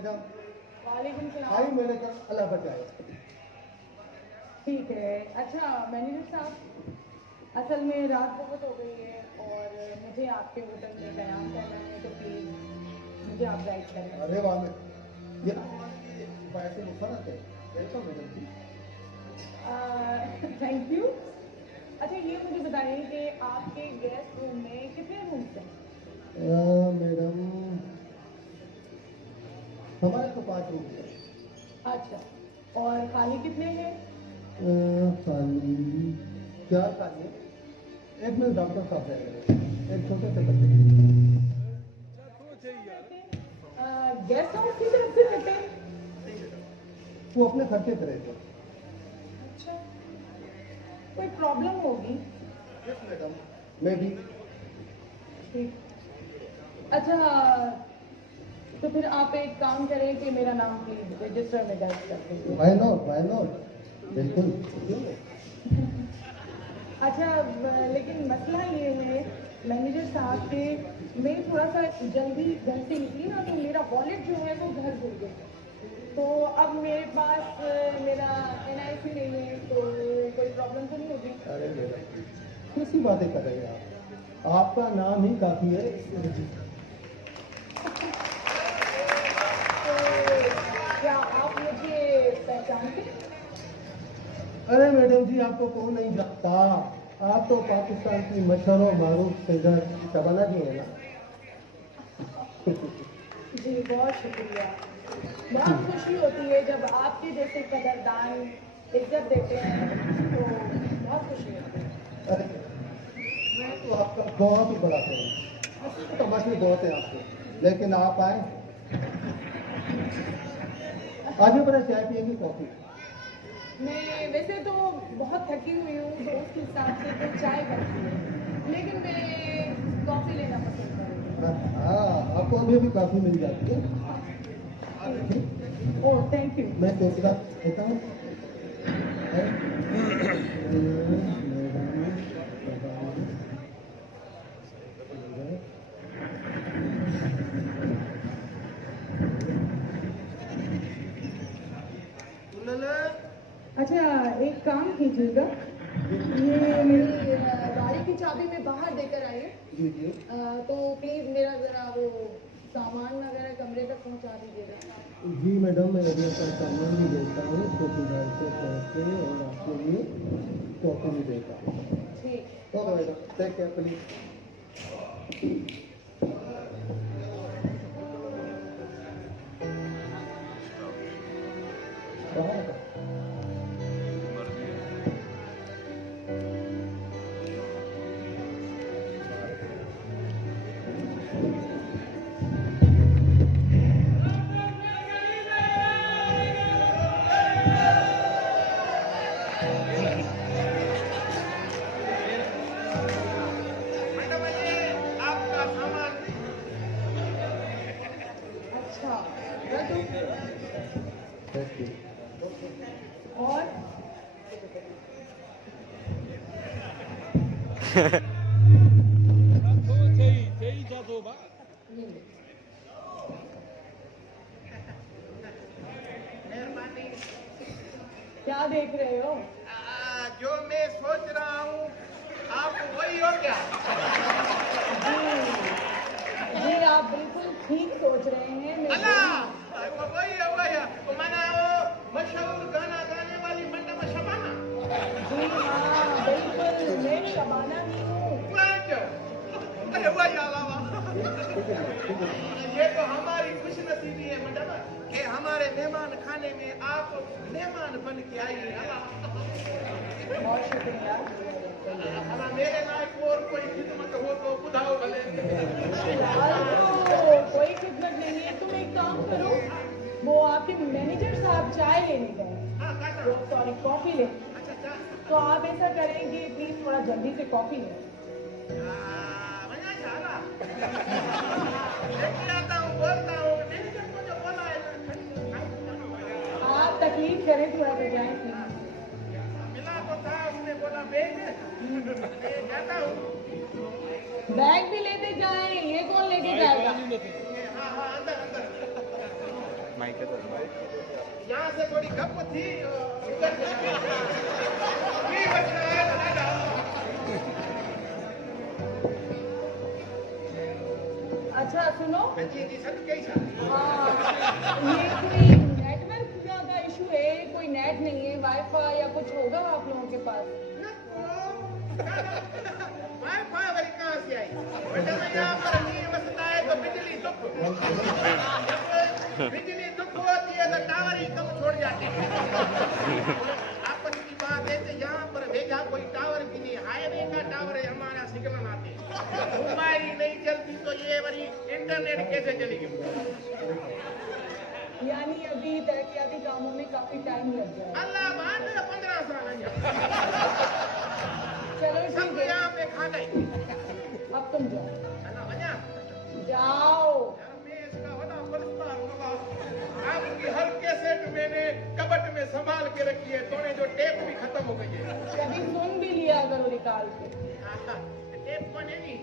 Madam. वालेकुम सलाम। आई मैंने कहा अल्लाह बचाए। ठीक है। अच्छा मैनेजर साहब, असल में रात बहुत हो गई है और मुझे आपके होटल में कयाम करना है, तो प्लीज़ मुझे आप गाइड करें। अरे वाह मैडम, ये ना पैसे मुफरत है। Welcome madam ji. Thank you. अच्छा ये मुझे बताइए कि आपके गेस्ट रूम में कितने रूम्स हैं? मैडम हमारे तो 5 रूम है। अच्छा, और खाली कितने हैं? खाली 4 खाली है। एक में डॉक्टर साहब रहेंगे, एक छोटे से बच्चे। गेस्ट हाउस की तरफ से रहते हैं? वो अपने खर्चे से रहते हैं। अच्छा, कोई प्रॉब्लम होगी? यस मैडम, मैं भी। ठीक। अच्छा, तो फिर आप एक काम करें कि मेरा नाम प्लीज रजिस्टर में दर्ज कर दीजिए। व्हाई नॉट, बिल्कुल। अच्छा, लेकिन मसला ये है मैनेजर साहब के, मैं थोड़ा सा जल्दी घर से निकली ना, तो मेरा वॉलेट जो है वो घर भूल गया। तो अब मेरे पास मेरा NIC नहीं है, तो कोई प्रॉब्लम तो नहीं होगी? अरे मैडम कैसी बातें कर रहे हैं आप? आपका नाम ही काफी है इस रजिस्टर। तो क्या आप मुझे पहचानते हैं? अरे मैडम जी, आपको कौन नहीं जानता? आप तो पाकिस्तान की मशहूर और मारूफ सिंगर शबाना जी है ना। जी बहुत शुक्रिया। बहुत खुशी होती है जब आपके जैसे कदरदान इज्जत देते हैं, तो बहुत खुशी होती है। अरे मैं तो आपका बहुत ही बड़ा फैन हूँ। असली तमाशे बहुत है आपको, लेकिन आप आए। आज भी बड़ा चाय पिएंगे कॉफी? मैं वैसे तो बहुत थकी हुई हूँ, तो उस हिसाब से तो चाय बनती है, लेकिन मैं कॉफ़ी लेना पसंद करूँगी। हाँ, आपको अभी भी काफी मिल जाती है। Oh thank you. मैं सोचता होता हूँ अच्छा एक काम कीजिएगा, ये मेरी गाड़ी की चाबी में बाहर देकर आइए। जी जी। तो प्लीज़ मेरा ज़रा वो सामान वगैरह कमरे तक पहुंचा दीजिएगा। जी मैडम, मैं अभी अपना सामान भी देता हूँ, चौकीदार से पहुँचे और आपके लिए कॉफी भी देता हूँ। ठीक। Okay madam, take care please. अच्छा रख दूँ? और क्या देख रहे हो? जो मैं सोच रहा हूँ आप वही हो क्या? जी आप बिल्कुल ठीक सोच रहे हैं। मैं अल्लाह वो वही है वो माना वो मशहूर गाना गाने वाली मंडप शबाना। जी हाँ बिल्कुल, मैं शबाना ही हूँ। अरे वही अलावा ये तो हमारी खुशनसीबी है मैडम कि हमारे मेहमान खाने में आप मेहमान बन के आई हैं। बहुत शुक्रिया। मेरे लायक और कोई खिदमत हो तो बुधाओ भले। कोई खिदमत नहीं है, तुम एक काम करो, वो आपके मैनेजर साहब चाय लेने गए, वो सॉरी कॉफी ले, तो आप ऐसा करेंगे प्लीज थोड़ा जल्दी से कॉफी लें। आप तकलीफ करें थोड़ा तो जाए प्लीज। मिला तो था, उसने बोला बैग जाता हूँ। बैग भी लेते जाएं, ये कौन लेके जाएगा? यहाँ से थोड़ी गप थी उधर से ये मसला है दादा। अच्छा सुनो, जी जी सब कैसा ये कोई नेटवर्क का इशू है, कोई नेट नहीं है, वाईफाई या कुछ होगा आप लोगों के पास? वाईफाई वाली कहाँ से आई बेटा? मैं यहाँ पर नहीं मसला है तो बिजली दुख होती है तो टावर ही कम छोड़ जाते हैं। आपस की बात है कि यहाँ पर भेजा कोई टावर भी नहीं, हाईवे का टावर है, हमारा सिग्नल आते मोबाइल ही नहीं चलती तो ये वाली इंटरनेट कैसे चलेगी? यानी अभी तरक्याती कामों में काफी टाइम लग जाए। अल्लाह बात 15 साल है। चलो सब ठीक है, यहाँ पे खा गए। अब तुम जाओ, अल्लाह वजह जाओ। यार मैं इसका बड़ा परेशान हूँ। आपकी हर कैसेट मैंने कबट में संभाल के रखी है, तोने जो टेप भी खत्म हो गई है। कभी सुन भी लिया करो निकाल के। टेप कौन है नहीं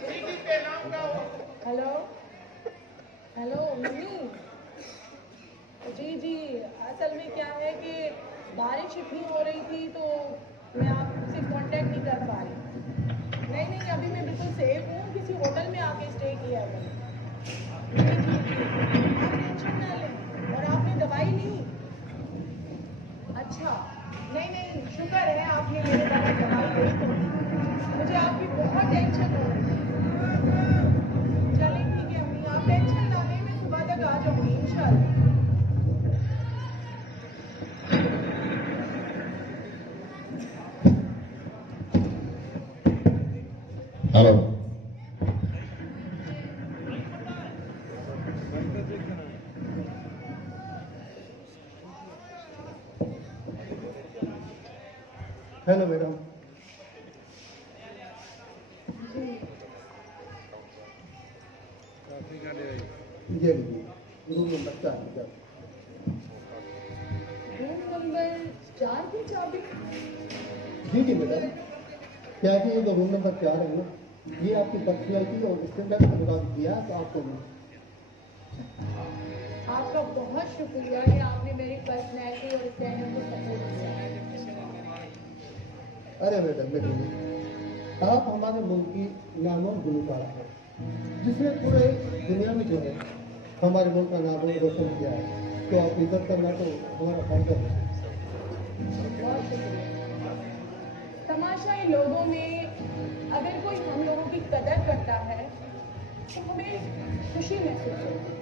सीडी पे लाऊंगा वो। हेलो हेलो मम्मी जी जी, असल में क्या है कि बारिश इतनी हो रही थी तो मैं आपसे कांटेक्ट नहीं कर पा रही। नहीं अभी मैं बिल्कुल सेफ हूँ, किसी होटल में आके स्टे किया है मैंने। जी आप टेंशन ना लें। और आपने दवाई ली? अच्छा नहीं शुक्र है आपने मेरे द्वारा दवाई ली, तो मुझे आपकी बहुत टेंशन हो रही है। चलें ठीक है अम्मी, आप टेंशन ना लें, मैं सुबह तक आ जाऊंगी इंशाल्लाह। Hello hello madam. ये रूम नंबर 4 रूम नंबर 4 की चाबी? जी मैडम, क्या है कि ये जो रूम नंबर 4 है ना, ये आपकी पर्सनैलिटी और स्टैंडर्ड के मुताबिक दिया है, तो आपको आपका बहुत शुक्रिया कि आपने मेरी पर्सनैलिटी और स्टैंडर्ड को सपोर्ट किया। अरे मैडम आप हमारे मुल्क की नामवर गुलकार हैं, जिसने पूरे दुनिया में जो है हमारे मुल्क का नाम रोशन किया है, तो आप इज्जत करना तो हमारा फर्ज है। बहुत शुक्रिया। तमाशाई लोगों में अगर कोई हम लोगों की कदर करता है तो हमें खुशी महसूस होती है,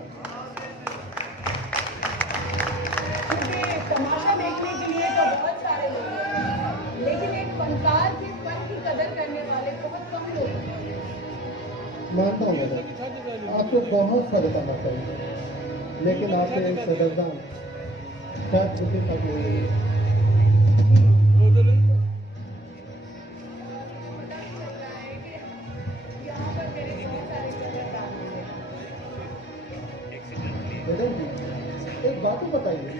क्योंकि तमाशा देखने के लिए तो बहुत सारे लोग हैं, लेकिन एक फनकार के फन की कदर करने वाले बहुत कम लोग हैं। मानता हूँ मैडम, आपको बहुत सारे तमाशा है, लेकिन आपके एक सदरदान शायद किसी का कोई मैडम जी एक बात ही बताइए,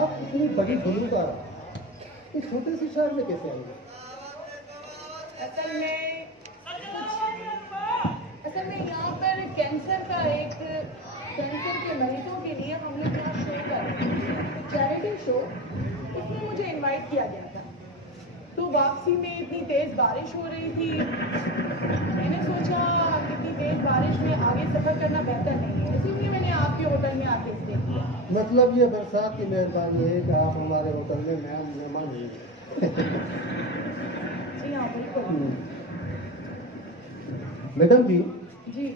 आप इतनी बड़ी गुलूकार इस छोटे से शहर में कैसे आएंगे? असल में यहाँ पर कैंसर के मरीजों के लिए हम लोग यहाँ शो कर रहे हैं, चैरिटी शो। उसमें मुझे इनवाइट किया गया था, तो वापसी में इतनी तेज बारिश हो रही थी, मैंने सोचा इतनी तेज बारिश में आगे सफर करना बेहतर नहीं है, इसीलिए मैंने आपके होटल में आके स्टे किया। मतलब ये बरसात की मेहरबानी है कि आप हमारे होटल में मेहमान हैं। जी हाँ बिल्कुल। मैडम जी जी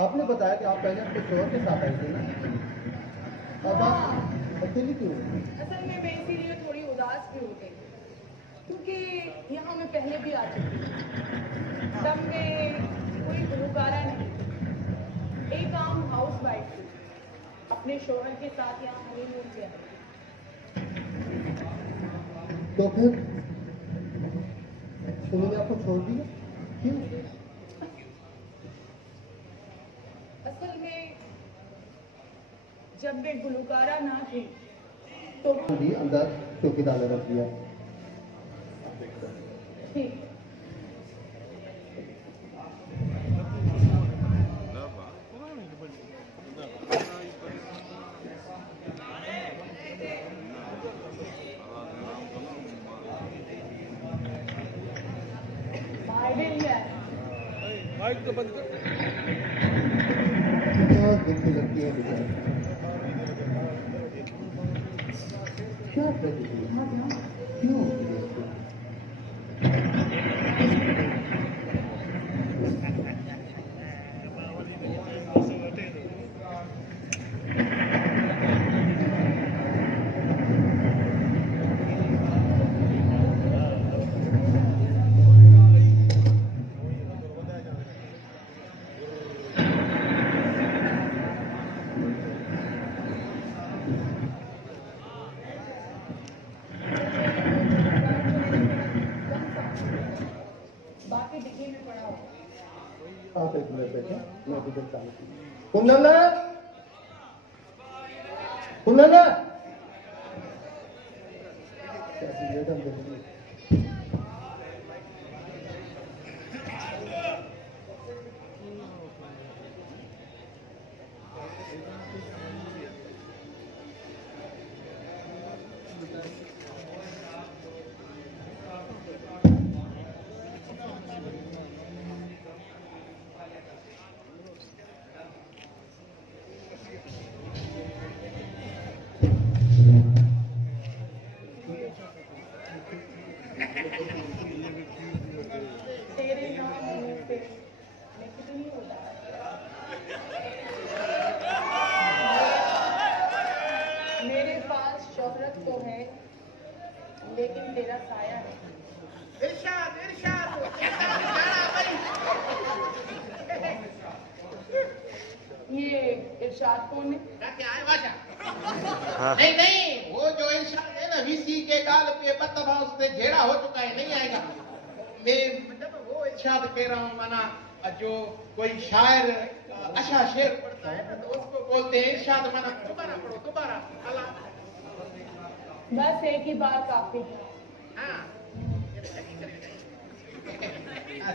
आपने बताया कि आप पहले अपने शोहर के साथ आए थे ना, अब आप अकेली क्यों हैं? असल में मैं इसीलिए थोड़ी उदास भी हो गई, क्योंकि यहाँ मैं पहले भी आ चुकी थी, तब मैं कोई गुलकारा नहीं थी, एक आम हाउस वाइफ थी, अपने शोहर के साथ यहाँ हनीमून पे आई। तो फिर उन्होंने आपको छोड़ दिया क्यों? असल में जब मैं गुलकारा ना थी तो भी अंदर चौकीदार रख दिया। ठीक बहुत दुखी लगती है मुझे। क्या प्रतिक्रिया क्यों होती है इसको? बाकी डिग्री में पढ़ा हो। आप एक मिनट बैठे, मैं भी देखता हूँ। कुंदना, कुंदना, कैसी मैडम देखी? तेरे नाम होने पे मैं कितनी उदास। मेरे पास शोहरत तो है लेकिन तेरा साया नहीं। इरशाद इरशाद गाना भाई। ये इरशाद कौन है? क्या है भाषा? नहीं नहीं, वो जो इरशाद है ना वीसी के गाल पे पत्ता उससे झेड़ा हो चुका है, नहीं आएगा। मैं मतलब वो इरशाद कह रहा हूँ, माना जो कोई शायर अच्छा शेर पढ़ता है ना तो उसको बोलते हैं इरशाद। माना दोबारा पढ़ो, दोबारा अल्लाह। बस एक ही बार काफी है। हाँ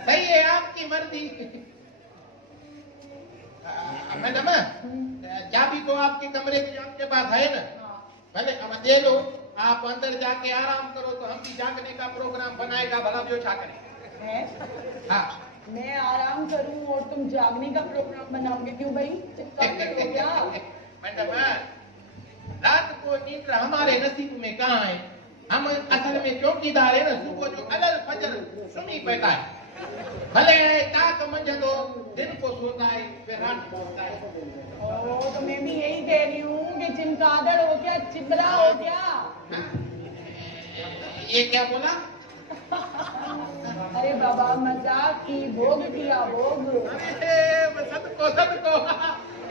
सही है, आपकी मर्जी। मैडम चाबी तो आपके कमरे की आपके पास है ना? हाँ। भले अब दे लो, आप अंदर जाके आराम करो तो हम भी जागने का प्रोग्राम बनाएगा, भला जो छा करें। है? हाँ मैं आराम करूं और तुम जागने का प्रोग्राम बनाओगे? क्यों भाई, चिपका हो क्या? मैडम रात को नींद हमारे नसीब में कहाँ है? हम असल में चौकीदार है ना, सुबह जो अलल फजर सुनी पैदा है। भले ताक मंझंदो दिन को सोता है, फिर रात को होता है। ओ, तो मैं भी यही कह रही हूँ कि चिमकादड़ हो क्या, चिबरा हो क्या? हाँ? ये क्या बोला? अरे बाबा मजाक की, भोग किया भोग। अरे सदको सदको,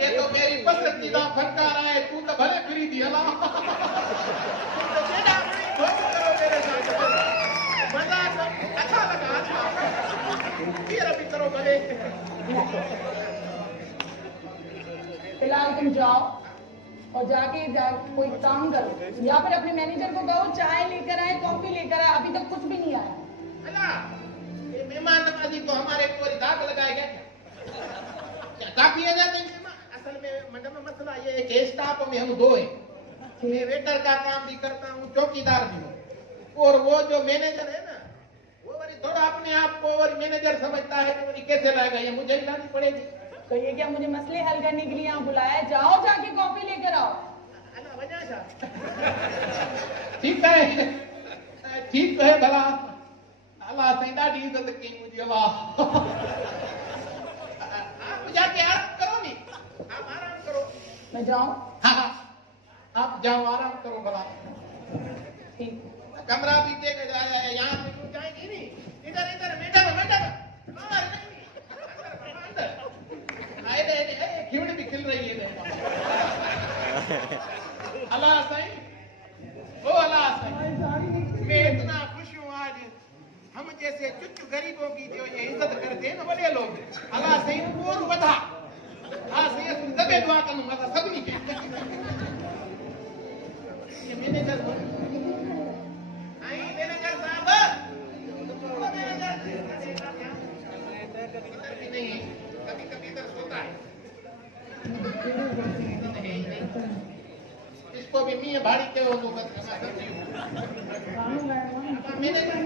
ये तो मेरी पसंदीदा फनकार है। तू तो भले खरीदी हला। मजाक अच्छा लगा, अच्छा फिर अभी करो भले। फिलहाल तुम जाओ और जाके कोई काम करो, या फिर अपने मैनेजर को कहो चाय लेकर आए, कॉफी लेकर आए। अभी तक कुछ भी नहीं आया। अला ये मेहमान नवाजी को हमारे पूरी दाग लगाएगा क्या? काफी है जाते हैं मेहमान। असल में मैडम मसला ये है कि स्टाफ में हम दो हैं। मैं वेटर का काम भी करता हूँ, चौकीदार भी हूँ, और वो जो मैनेजर है ना वो वरी थोड़ा अपने आप को और मैनेजर समझता है तो वरी कैसे लाएगा, ये मुझे ही लानी पड़ेगी। तो ये क्या मुझे मसले हल करने के लिए यहाँ बुलाया है? जाओ जाके कॉफी लेकर आओ। अला वजह सा ठीक है, ठीक है भला। अल्लाह से ॾाढी इज्जत की मुझे अल्लाह। आप जाके आराम करो नी, आप आराम करो। मैं जाऊं? हाँ आप जाओ आराम करो भला। ठीक। कमरा भी देख यहाँ से क्यों जाएंगी नहीं? इधर इधर मैडम मैडम अंदर आए खिवड़ भी खिल रही है। अल्लाह सही, ओ अल्लाह सही, मैं इतना खुश हूँ आज। हम जैसे चुच्चू गरीबों की जो ये इज्जत करते हैं ना बड़े लोग, अल्लाह सही और बता। हाँ सही, तुम दबे दुआ करूंगा तो सब नहीं। ये मैनेजर मैनेजर साहब, इधर भी नहीं है, कभी कभी इधर सोता है। इसको भी मियां भाड़ी के हो तो बस मैनेजर